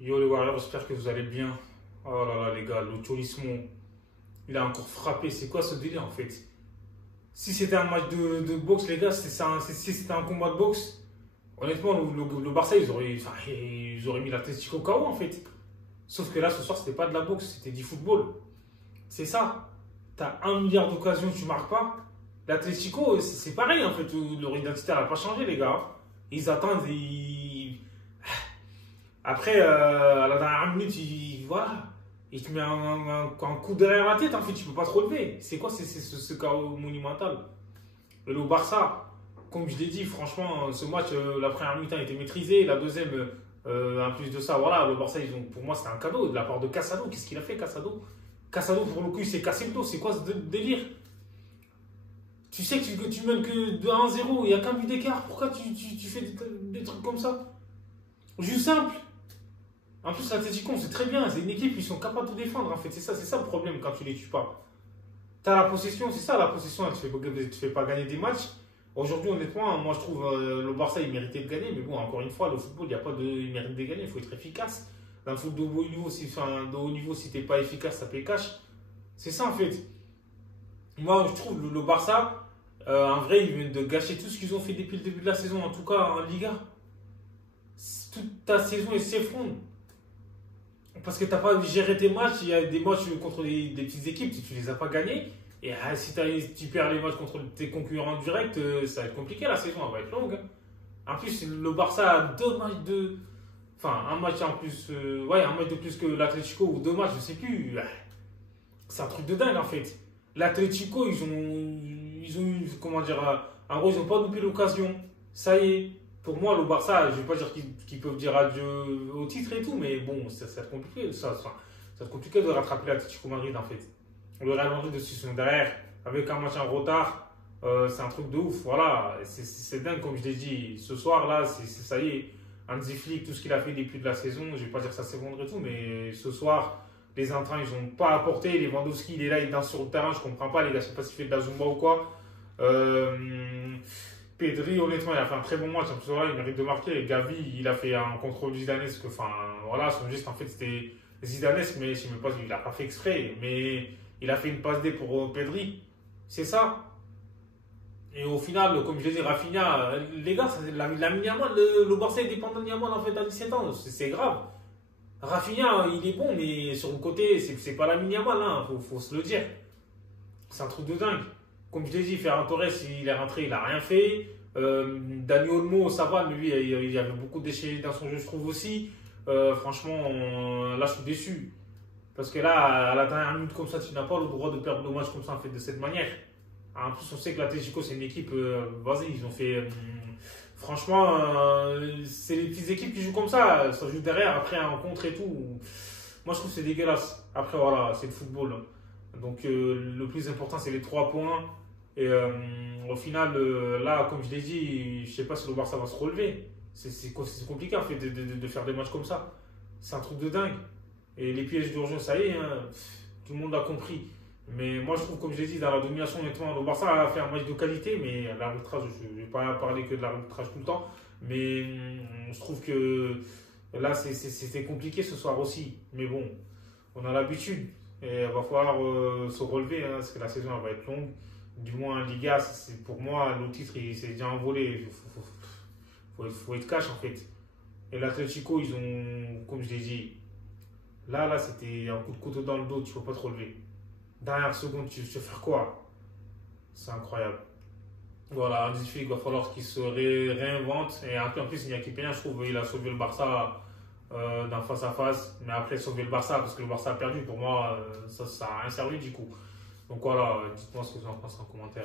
Yo les Warriors, j'espère que vous allez bien. Oh là là les gars, le Cholismo, il a encore frappé. C'est quoi ce délire en fait? Si c'était un match de boxe les gars, si c'était un combat de boxe, honnêtement le Barça ils auraient mis l'Atlético KO en fait. Sauf que là ce soir c'était pas de la boxe, c'était du football. C'est ça. T'as 1 milliard d'occasions, tu marques pas. L'Atlético c'est pareil en fait, leur identité n'a pas changé les gars. Ils attendent, après, à la dernière minute, voilà, il te met un coup derrière la tête, en fait, tu peux pas te relever. C'est quoi ce chaos monumental? Et le Barça, comme je l'ai dit, franchement, ce match, la première mi-temps était maîtrisée, la deuxième, en plus de ça, voilà, le Barça, pour moi, c'était un cadeau de la part de Casado. Qu'est-ce qu'il a fait, Casado? Casado, pour le coup, il s'est cassé le dos. C'est quoi ce délire? Tu sais que tu mènes que de 1-0, il n'y a qu'un but d'écart. Pourquoi tu fais des trucs comme ça? Juste simple. En plus, l'Atletico, c'est très bien. C'est une équipe, ils sont capables de défendre. En fait, c'est ça le problème quand tu les tues pas. Tu as la possession, c'est ça la possession. Elle te fait pas gagner des matchs. Aujourd'hui, honnêtement, moi je trouve le Barça, il méritait de gagner. Mais bon, encore une fois, le football, il n'y a pas de il mérite de gagner. Il faut être efficace. Dans le foot de haut niveau, si t'es pas efficace, ça paye cash. C'est ça en fait. Moi, je trouve le Barça, en vrai, ils viennent de gâcher tout ce qu'ils ont fait depuis le début de la saison, en tout cas en Liga. Toute ta saison, elle s'effondre. Parce que tu n'as pas géré tes matchs, il y a des matchs contre des petites équipes, tu ne les as pas gagnés. Et si tu perds les matchs contre tes concurrents directs, ça va être compliqué la saison, elle va être longue. En plus, le Barça a 2 matchs de. Enfin, un match en plus. Ouais, un match de plus que l'Atlético ou 2 matchs, je sais plus. C'est un truc de dingue en fait. L'Atlético, ils ont eu. Comment dire. En gros, ils n'ont pas loupé l'occasion. Ça y est. Pour moi, le Barça, je ne vais pas dire qu'ils peuvent dire adieu au titre et tout, mais bon, ça va être compliqué. Ça va être compliqué de rattraper l'Atlético Madrid en fait. Le Real Madrid aussi sont derrière, avec un match en retard. C'est un truc de ouf. Voilà, c'est dingue comme je l'ai dit. Ce soir là, ça y est. Hansi Flick, tout ce qu'il a fait depuis de la saison, je ne vais pas dire que ça s'effondre et tout, mais ce soir, les intrants, ils n'ont pas apporté. Lewandowski, il est là, il danse sur le terrain, je ne comprends pas, les gars, je ne sais pas s'il fait de la Zumba ou quoi. Pedri, honnêtement, il a fait un très bon match. En plus, voilà, il mérite de marquer. Et Gavi, il a fait un contrôle zidanesque. Enfin, voilà, son geste, en fait, c'était zidanesque, mais je ne sais même pas, il n'a pas fait exprès. Mais il a fait une passe D pour Pedri. C'est ça. Et au final, comme je l'ai dit, Rafinha, les gars, la Yamal, le Barça est dépendant de Yamal, en fait, à 17 ans. C'est grave. Rafinha, il est bon, mais sur le côté, c'est pas la Yamal, hein, faut se le dire. C'est un truc de dingue. Comme je l'ai dit, Ferran Torres, il est rentré, il n'a rien fait. Dani Olmo, ça va, mais lui, il y avait beaucoup de déchets dans son jeu, je trouve aussi. Franchement, là, je suis déçu. Parce que là, à la dernière minute, comme ça, tu n'as pas le droit de perdre le match comme ça, en fait, de cette manière. En plus, on sait que l'Atlético, c'est une équipe. Vas-y, ils ont fait. Franchement, c'est les petites équipes qui jouent comme ça. Ça joue derrière, après un contre et tout. Moi, je trouve que c'est dégueulasse. Après, voilà, c'est le football. Donc, le plus important, c'est les 3 points. Et au final, là, comme je l'ai dit, je ne sais pas si le Barça va se relever. C'est compliqué en fait de faire des matchs comme ça. C'est un truc de dingue. Et les pièges d'urgence, ça y est, hein, tout le monde a compris. Mais moi, je trouve, comme je l'ai dit, dans la domination, honnêtement, le Barça a fait un match de qualité. Mais l'arbitrage, je ne vais pas parler que de l'arbitrage tout le temps. Mais je trouve que là, c'était compliqué ce soir aussi. Mais bon, on a l'habitude. Et il va falloir se relever, hein, parce que la saison elle va être longue. Du moins, en Liga, pour moi, le titre il s'est déjà envolé. Faut être cash en fait. Et l'Atlético, ils ont, comme je l'ai dit, là, c'était un coup de couteau dans le dos, tu ne peux pas te relever. Dernière seconde, tu veux faire quoi? C'est incroyable. Voilà, Hansi Flick, il va falloir qu'il se réinvente. Et en plus, Iñaki Peña, je trouve, il a sauvé le Barça d'un face à face. Mais après, sauver le Barça, parce que le Barça a perdu, pour moi, ça n'a rien servi du coup. Donc voilà, dites-moi ce que vous en pensez en commentaire.